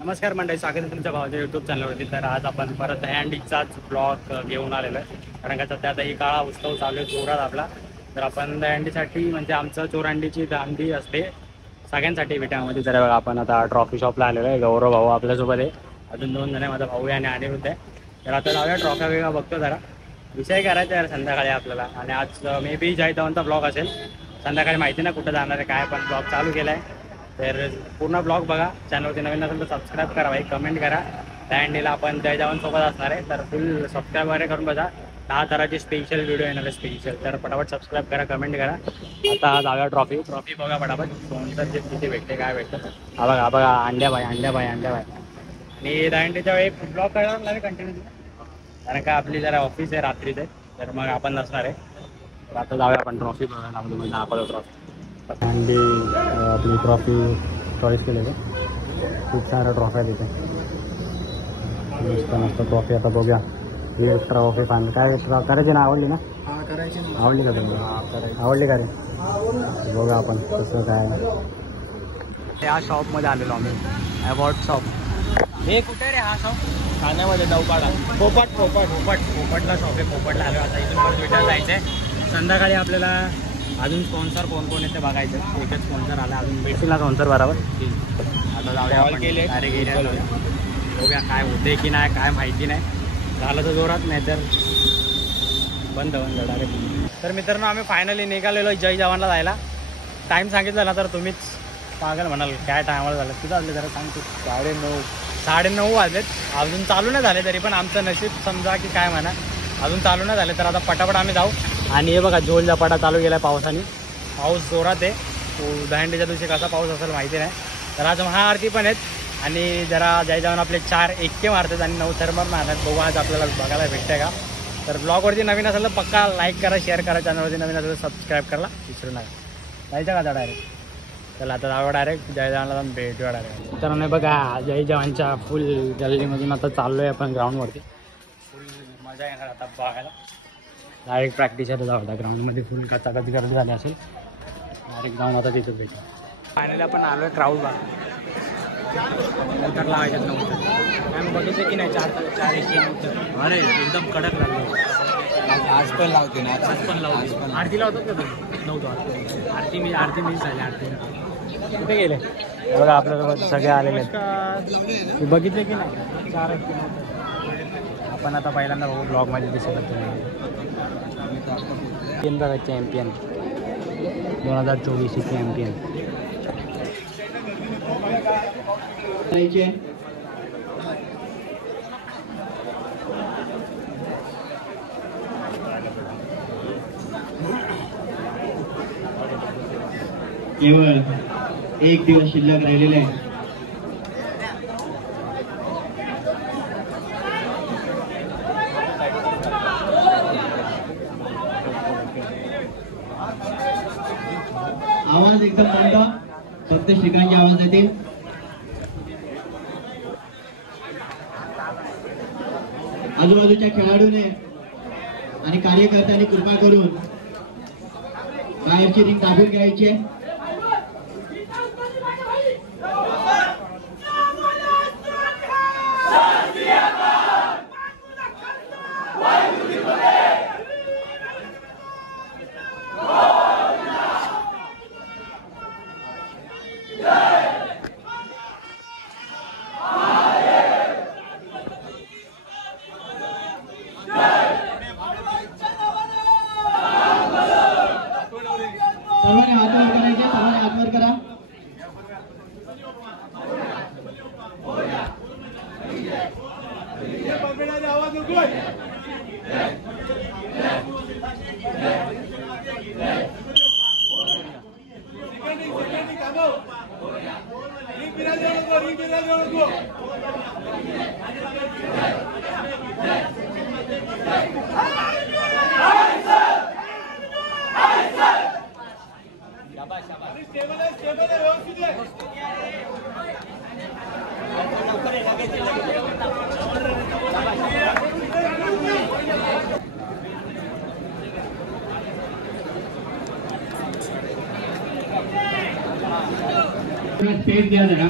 नमस्कार मंडळी, स्वागत आहे तुमच्या भावाच्या यूट्यूब चॅनलवरती. तर आज आपण परत दहीहंडीचाच ब्लॉग घेऊन आलेलो आहे, कारण का सध्या आता ही काळा उत्सव चालू आहे जोरात आपला. तर आपण दहीहंडीसाठी म्हणजे आमचं चोरहंडीची दांडी असते सगळ्यांसाठी विट्यामध्ये. तर बघा आपण आता ट्रॉफी शॉपला आलेलो आहे. गौरव भाऊ आपल्यासोबत आहे, अजून 2 जण आहे, माझा भाऊ आहे आणि अनिरुद्ध आहे. तर आता जाऊया ट्रॉफ्या वेगळा बघतो, जरा विषय करायचा यार संध्याकाळी आपल्याला. आणि आज मे बी जयदवनचा ब्लॉग असेल संध्याकाळी, माहिती ना कुठं जाणार आहे काय, पण ब्लॉग चालू केला आहे. तर पूर्ण ब्लॉग बघा, चॅनलवरती नवीन असेल तर सबस्क्राईब करा भाई, कमेंट करा. दहीहंडीला आपण जयदवनसोबत असणार आहे, तर फुल सबस्क्राईब वगैरे करून बघा. 10 तराची स्पेशल व्हिडिओ येणार आहे स्पेशल. तर पटापट सबस्क्राईब करा, कमेंट करा. आता जाऊया ट्रॉफी बघा पटापट, स्पॉन्सरशिप किती भेटते काय भेटतं. हा बघा अंड्या बाय. आणि दहीहंडीच्या वेळी ब्लॉग करायला लागेल कंटिन्यू, कारण का आपली जरा ऑफिस आहे रात्रीचे, तर मग आपण नसणार आहे. तर आता जाऊया आपण ट्रॉफी बघायला, म्हणजे दाखवतो ट्रॉफी. दहीहंडी आपली ट्रॉफी चॉईस केलेली, खूप साऱ्या ट्रॉफ्या तिथे मस्त ट्रॉफी. आता बघूया ही ट्रॉफी फायनल काय करायची ना, आवडली ना? आवडली का तुम्ही? आवडली का रे? बघा आपण कसं काय. या शॉपमध्ये आलेलो आम्ही, अवॉर्ड शॉप. हे कुठे रे हा शॉप? ठाण्यामध्ये नौपाडा, पोपटला शॉप आहे. पोपटला आलो आता, इथून परत विचार जायचं आहे. संध्याकाळी आपल्याला अजून स्पॉन्सर कोण येते बघायचं. एकच स्पॉन्सर आला, अजून भेटतील ना स्पॉन्सर बरोबर. आता जाऊया आपण डायरेक्ट एरियाला बघूया काय होते की नाही, काय माहिती नाही. झालं तर जोरात, नाही तर बंद डायरेक्ट. तर मित्रांनो, आम्ही फायनली निघालेलो जय जवानला जायला. टाईम सांगितलं ना तर तुम्हीच पागल म्हणाल, काय टायमाला झालं तुझं वाजले जरा सांगतो. 9:30 वाजलेत, अजून चालू नाही झाले. तरी पण आमचं नशीब समजा की काय म्हणा, अजून चालू नाही झाले. तर आता पटापट आम्ही जाऊ. आणि हे बघा झोल झपाटा चालू केला पावसाने, पाऊस जोरात आहे. दहीहंडीच्या दिवशी कसा पाऊस असेल माहिती नाही. तर आज महाआरती पण आहेत, आणि जरा जय जवान आपले 4 एक्के मारतात आणि 9 थर्मर मारतात. बघू आज आपल्याला बघायला भेटते का. तर ब्लॉगवरती नवीन असेल तर पक्का लाईक करा, शेअर करा. चॅनलवरती नवीन असेल तर सबस्क्राईब करायला विसरू नका. जायचं का आता डायरेक्ट? चला आता जाऊ डायरेक्ट जय जवानला जाऊन भेटूया डायरेक्ट. तर नाही बघा जय जवानच्या फुल गल्लीमधून आता चाललो आहे आपण ग्राउंडवरती. फुल मजा येणार आता बघायला. डायरेक्ट प्रॅक्टिसला जाऊ आता ग्राउंडमध्ये, फुल कचाकच गर्दी झाली असेल. डायरेक्ट जाऊन आता तिथंच भेटू. फायनली आपण आलो आहे क्राऊडला. नंतर लावायच्यात नव्हतं काय बघितलं की नाही, 4 एके नव्हतं. अरे एकदम कडक लागले. आज पण लावते ना, आज पण लावते. आरती लावतात का तुम्ही? नव्हतं आरती मीच झाली. आरती कुठे गेले बघा, आपल्यासोबत सगळे आलेले आहेत. बघितले की नाही, 4 एके नव्हतं. आपण आता पहिल्यांदा भाऊ ब्लॉगमध्ये दिसत बघा. Champion 2024 champion. केवळ 1 दिवस शिल्लक राहिलेले आहे. आवाज एकदम मोठा, फक्त श्रीकांतचे आवाज येतील. आजूबाजूच्या खेळाडूने आणि कार्यकर्त्यांनी कृपा करून बाहेरची रिंग ताब्यात घ्यायची. सर्वांनी हात वर करायचे, सर्वांनी हात वर करा. स्पेस द्या जरा.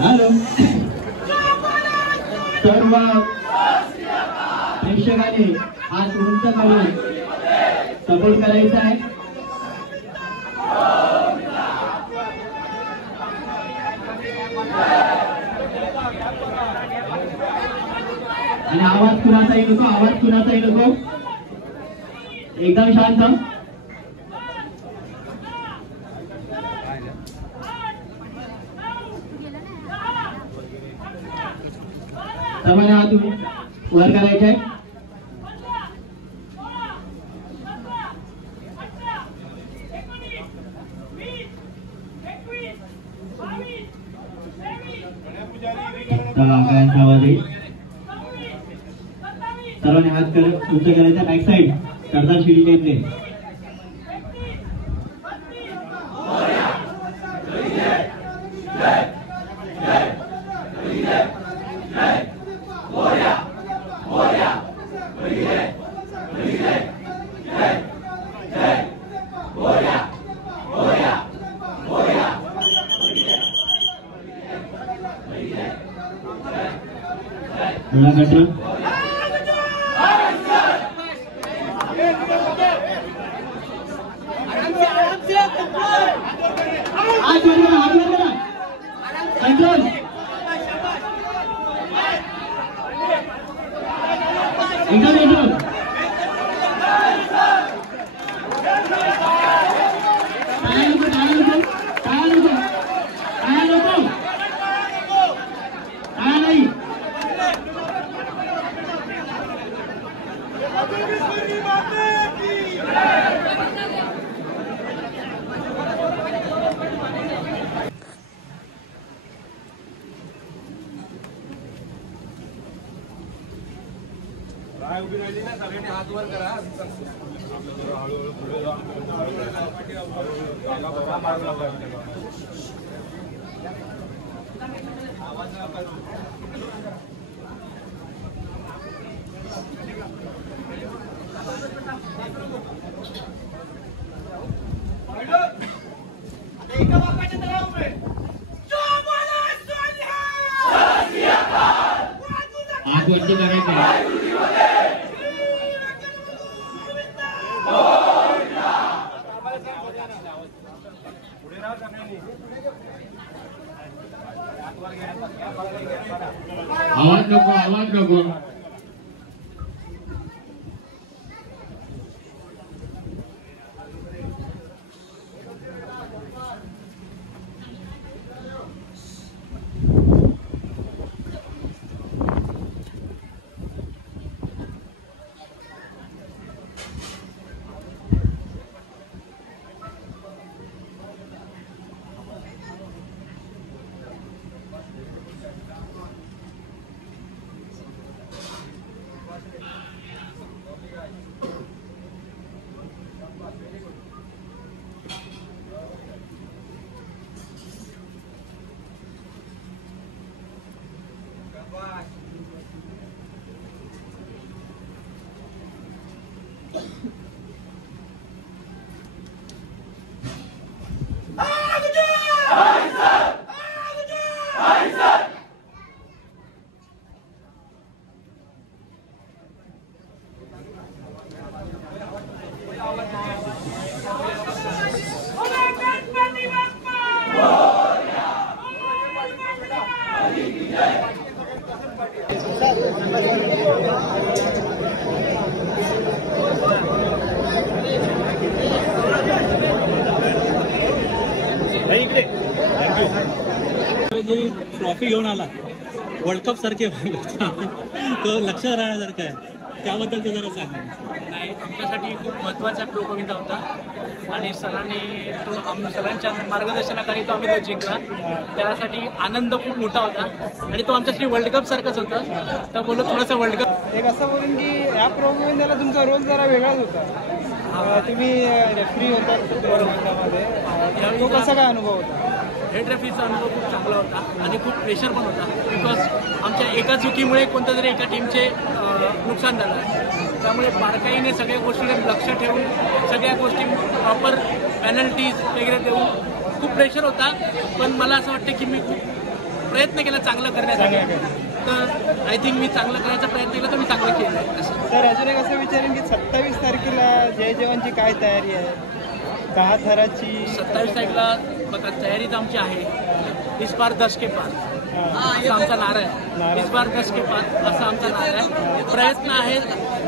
हॅलो सर्व प्रेक्षकांनी हात उंच करून सपोर्ट करायचा आहे. आणि आवाज कुणाचाही नको, आवाज कुणाचाही नको, एकदम शांत. सर्वांनी हात वर करायचे आहे. सर्वांनी हात उंच करायचा. बॅक साईड सरदार शिडीच्या इथे. आवाज नको, आवाज नको. ट्रॉफी घेऊन आला वर्ल्ड कप सारखे तो लक्षात राहण्यासारखं आहे. त्याबद्दलचं जरा सांगा. नाही, आमच्यासाठी खूप महत्त्वाचा प्रो कविता होता आणि सरांनी सरांच्या मार्गदर्शनाखाली तो आम्ही तो जिंकला. त्यासाठी आनंद खूप मोठा होता आणि तो आमच्यासाठी वर्ल्ड कप सारखंच होतं. तर बोललो थोडंसं वर्ल्ड कप एक असं बोलून की या प्रो गोविंदाला तुमचा रोल जरा वेगळाच होता. तुम्ही रेफरी होता गोविंदामध्ये, तो कसा काय अनुभव होता? हेड रेफरीचा अनुभव खूप चांगला होता आणि खूप प्रेशर पण होता. बिकॉज आमच्या एका चुकीमुळे कोणत्या तरी एका टीमचे नुकसान झालं. त्यामुळे बारकाईने सगळ्या गोष्टीकडे लक्ष ठेवून सगळ्या गोष्टी प्रॉपर पेनल्टीज वगैरे देऊन खूप प्रेशर होता. पण मला असं वाटतं की मी खूप प्रयत्न केला चांगलं करण्यासाठी. तर आय थिंक मी चांगलं करण्याचा प्रयत्न केला तर मी चांगलं केलं आहे. तर अजून एक असं विचारेन की 27 तारखेला जय जवानची काय तयारी आहे? 10 थराची 27 तारखेला बघा तयारी तर आमची आहे. इस बार 10 के पार असा आमचा नारा आहे. इस बार 10 के पार असा आमचा नारा आहे. प्रयत्न आहे.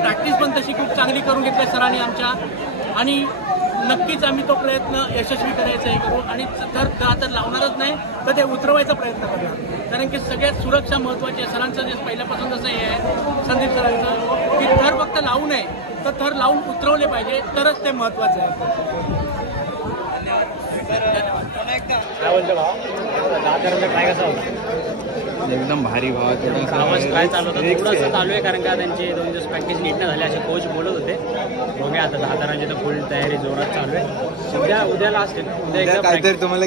प्रॅक्टिस पण तशी खूप चांगली करून घेतली सरांनी आमच्या आणि नक्कीच आम्ही तो प्रयत्न यशस्वी करायचा हे करू आणि तर लावणारच नाही तर ते उतरवायचा प्रयत्न करणार. कारण की सगळ्यात सुरक्षा महत्त्वाची आहे. सरांचं जे पहिल्यापासून जसं हे आहे संदीप सरांचं की थर फक्त लावू नये तर थर लावून उतरवले पाहिजे तरच ते महत्त्वाचं आहे. एकदम भारी भाव. आवाज काय चालू होता थोडंसं चालू आहे कारण का त्यांचे 2 दिवस प्रॅक्टिस नीट नाही झाली असे कोच बोलत होते. बघूया आता 10 तारांची तर फुल तयारी जोरात चालू आहे. उद्या लास्ट आहे. उद्या काहीतरी तुम्हाला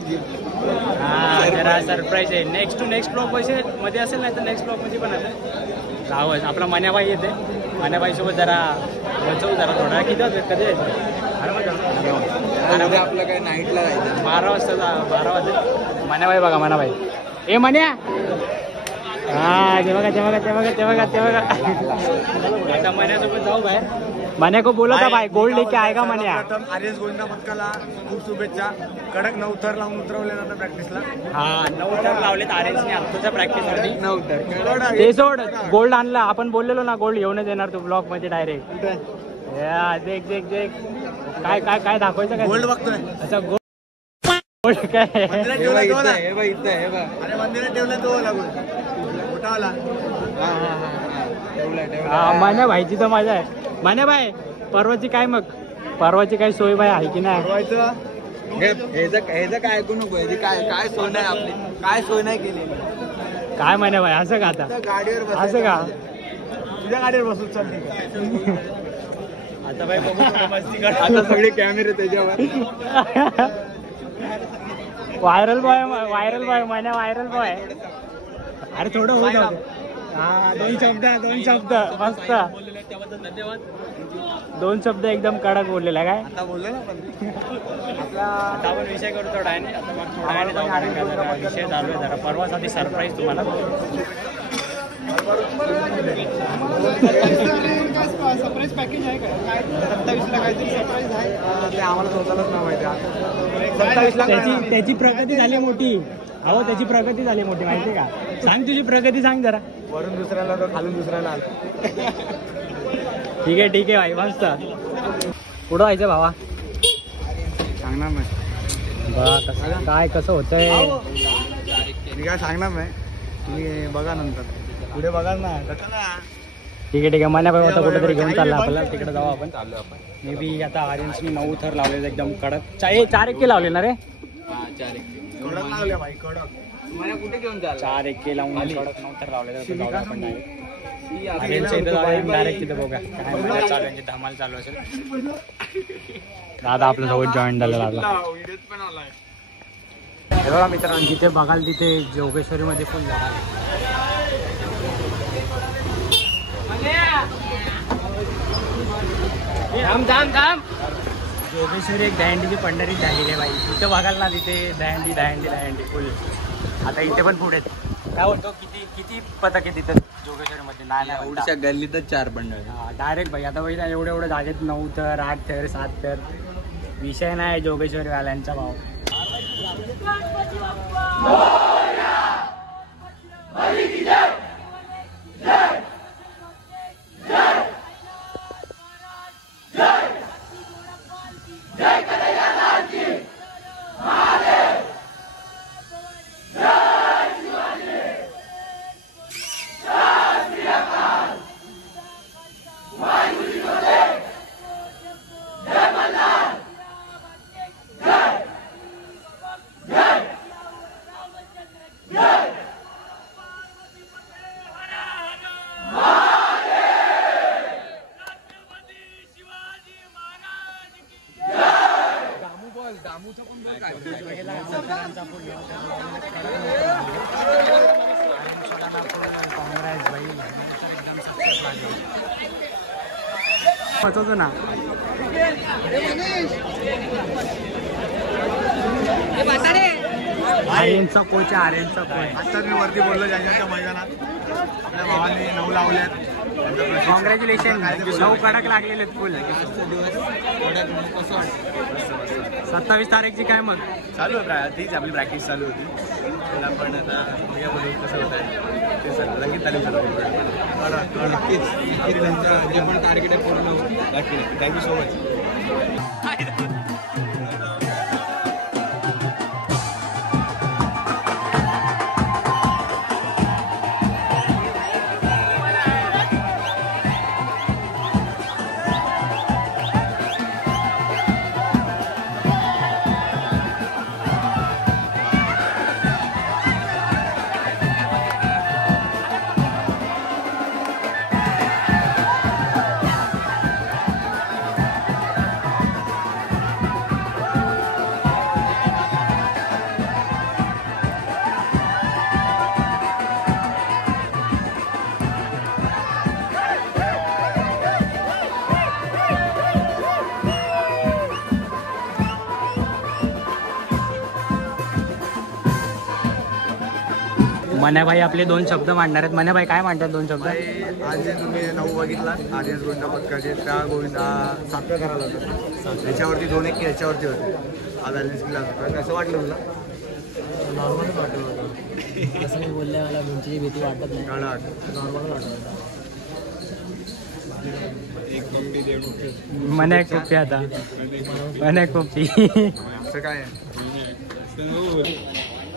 हा जरा सरप्राईज आहे. नेक्स्ट टू नेक्स्ट ब्लॉक पैसे मध्ये असेल नाही तर नेक्स्ट ब्लॉक मध्ये पण असेल. रावच आपला मन्याबाई येते. मन्याबाईसोबत जरा बचवू जरा थोडा. किती वाजता कधी यायचं? आपलं काय नाईटला जायचं 12 वाजता 12 वाजता. मन्याबाई बघा मन्याबाई. ए मन्या हा ते बघा. आता मन्यासोबत जाऊ बाहेर. मन्या को बोला था भाई गोल्ड लेके आएगा मन्या. आर्यस गोविंदा पथकाला खूप शुभेच्छा. कडक 9 थर लावून उतरवले जातं प्रॅक्टिसला. हा 9 थर लावलेत आर्यन्सने आत्ताच्या प्रॅक्टिससाठी. 9 थर ते सोड गोल्ड आणला. आपण बोललेलो ना गोल्ड येऊनच येणार तू ब्लॉक मध्ये डायरेक्ट. देख काय दाखवायचं काय गोल्ड बघतोय. अच्छा गोल्ड काय अरे मंदिरात ठेवला तो मोठावाला. मान्या भाईची तर मजा आहे. मान्या भाई परवाची काय मग परवाची काही सोय बाई आहे की नाही? ह्याचं काय ऐकू नको. काय सोय नाही आपली. काय सोय नाही केली. काय मान्या भाई असं का आता गाडीवर असं का? तुझ्या गाडीवर बसून चालली. आता बाई बघू आता सगळे कॅमेरे त्याच्यावर. व्हायरल बॉय मान्या व्हायरल बॉय. अरे थोडं होऊ जाऊ. हा 2 शब्द मस्त. धन्यवाद. 2 शब्द एकदम कडक बोललेला काय. आता बोललो ना पण आता आपण विषय करू थोडा आहे. आता मग थोडा आहे जाऊ कारण का जरा विषय चालू आहे. जरा परवासाठी सरप्राईज तुम्हाला. सरप्राईज पॅकेज आहे का? 27ला काहीतरी सरप्राईज आहे. ते आम्हाला स्वतःलाच नाव माहिती. त्याची प्रगती झाली मोठी. अहो त्याची प्रगती झाली मोठी माहितीये का? सांग तुझी प्रगती सांग जरा. वरून दुसऱ्याला तो खालून दुसऱ्याला आला. ठीक आहे भाई मस्त. पुढं व्हायचं भावा. सांगणार नाही. बघा कसं काय कसं होतंय. मी काय सांगणार नाही. तुम्ही बघा नंतर. पुढे बघा ना. ठीक आहे मन्या भाई आता कुठेतरी घेऊन चालला आपल्याला. तिकडे जाऊ आपण. मे बी आता आर्यन्सनी 9 थर लावलेले एकदम कडक. 4 1 लावले ना रे. 4 लावल्या भाई कडक. तुम्हाला कुठे घेऊन चालला? 4 1 लावून कडक 9 थर लावले. आपण आर्यनच्या इथं डायरेक्ट तिथे बघूया काय मजा चालू आहे. धमाल चालू असेल. दादा आपल्या सोबत जॉईन झालेला आपला. हे बघा मित्रांनो जिथे बघाल तिथे जोगेश्वरीमध्ये फुल झाला. थांब जोगेश्वरी एक दहंडीची पंढरी झालेली आहे बाई. तिथं बघाल ना तिथे दहंडी फुल. आता इथे पण पुढे काय बोलतो किती पथक आहे तिथं जोगेश्वरीमध्ये. नाही उडच्या गल्लीतच 4 बंडल. डायरेक्ट भाई आता बघितलं एवढे जागेत 9 थर 8 थर 7 थर. विषय नाही जोगेश्वरीवाल्यांचा भाव. काँग्रेस भाई एकदम सक्सेस लागेल ना. आर्यनचा कोच आहे, आर्यनचा कोच. आता मी वरती बोललो ज्यांच्या मैदानात आपल्या भावाने 9 लावल्यात. कॉंग्रॅच्युलेशन. 9 कडक लागलेले फुल. 27 तारीखची काय मग चालू आहे तीच आपली प्रॅक्टिस चालू होती. त्याला पण आता बघूया कसं होत आहे ते सर लगेच चालू झालं. नक्कीच जे पण टार्गेट आहे पूर्ण नक्की. Thank you so much. मन्याभाई आपले 2 शब्द मांडणार आहेत. मन्याभाई काय मांडतात 2 शब्द? आज जे तुम्ही 9 बघितला आर्यन गोविंदा पथकाचे त्या गोविंदा 7व्या करायला होतं. त्याच्यावरती 2-1 याच्यावरती होते. आज बॅलन्स केला होता. कसं वाटलं तुला? नॉर्मलच वाटत होतं. असं मी बोलले मला भिंतीची भीती वाटत नाही. गाणं नॉर्मल वाटत होतं. मन्या कोपी आता मन्या कोपी. असं काय आहे?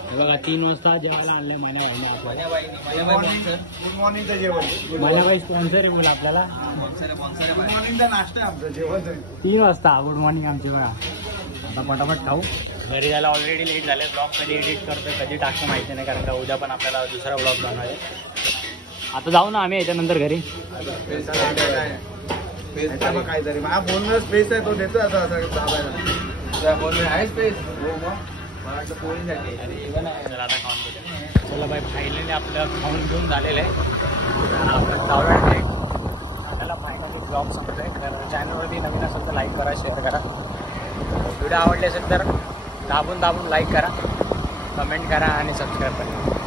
बघा 3 वाजता जेवायला आणले मन्याभाईने आपल्याला. गुड मॉर्निंगचं जेवण. मन्याभाई स्पॉन्सर आहे बोल आपल्याला. गुड मॉर्निंगचा नाश्ता आहे आमचं जेवण. 3 वाजता गुड मॉर्निंग आमची. बघा आता पटापट खाऊ. घरी जायला ऑलरेडी लेट झाले. ब्लॉग कधी एडिट करतोय कधी टाकतो माहिती नाही, कारण का उद्या पण आपल्याला दुसरा ब्लॉग बनवायचा आहे. आता जाऊ ना आम्ही याच्यानंतर घरी. काहीतरी माझ्या फोनवर स्पेस आहे तो देतो आता असं दाबायला. फोन आहे स्पेस. हो मग मला वाटतं पोळीसाठी. चला आता खाऊन घेऊ. चला बाई फायनली आपलं खाऊन घेऊन झालेलं आहे. आपण जाऊया डायरेक्ट. आपल्याला फायनली ब्लॉग संपतोय. तर चॅनलवरती नवीन असेल तर लाईक करा, शेअर करा. व्हिडिओ आवडले असेल तर दाबून लाईक करा, कमेंट करा आणि सबस्क्राईब करा.